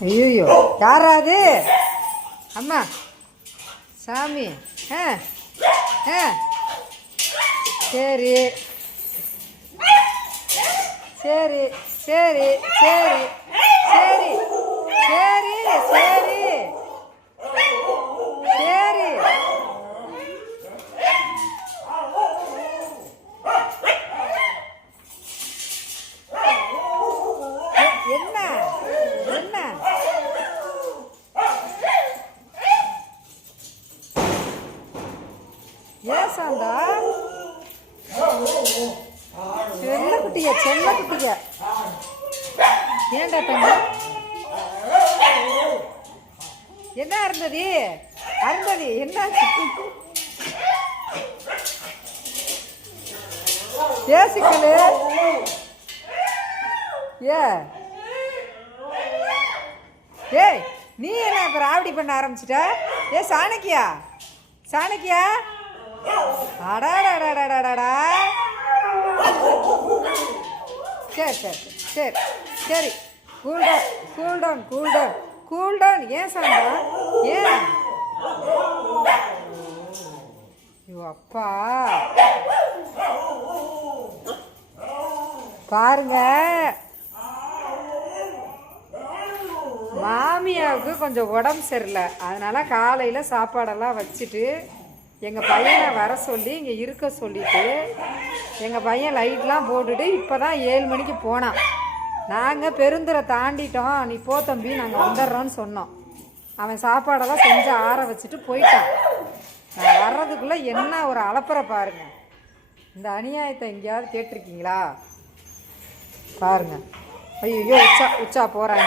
ஐயோ யாரா அது அம்மா சாமி ஆ ஆ சரி. சரி சரி சரி சரி சரி சரி எ- என்ன என்ன ஏன் சாந்தா செல்ல குட்டிய செல்ல குட்டிய ஏன்டா தங்க? என்ன அருந்ததி? அருந்ததி என்ன ஏசிக்கலு. ஏ. ஏய் நீ என்ன இப்போ ராவடி பண்ண ஆரம்பிச்சிட்ட? ஏ சாணக்கியா? சாணக்கியா? அடாடாடாடாடாடா சரி சரி சரி சரி. Cool down cool down cool down cool down ஏன் சாண்டா ஏன்? ஐயோ அப்பா. பாருங்க. மாமியாவுக்கு கொஞ்சம் உடம்பு சரியில்லை. அதனால் காலையில் சாப்பாடெல்லாம் வச்சுட்டு எங்கள் பையனை வர சொல்லி இங்கே இருக்க சொல்லிட்டு எங்கள் பையன் லைட்லாம் போட்டுட்டு இப்போ தான் ஏழு மணிக்கு போனான். நாங்கள் பெருந்துரை தாண்டிட்டோம். நீ போ தம்பி நாங்கள் வந்துடுறோன்னு சொன்னோம். அவன் சாப்பாடெல்லாம் செஞ்சு ஆற வச்சுட்டு போயிட்டான். நான் வர்றதுக்குள்ளே என்ன ஒரு அலப்பறை பாருங்க. இந்த அநியாயத்தை எங்கேயாவது கேட்டிருக்கீங்களா? பாருங்க. ஐயோ உச்சா உச்சா போகிறாங்க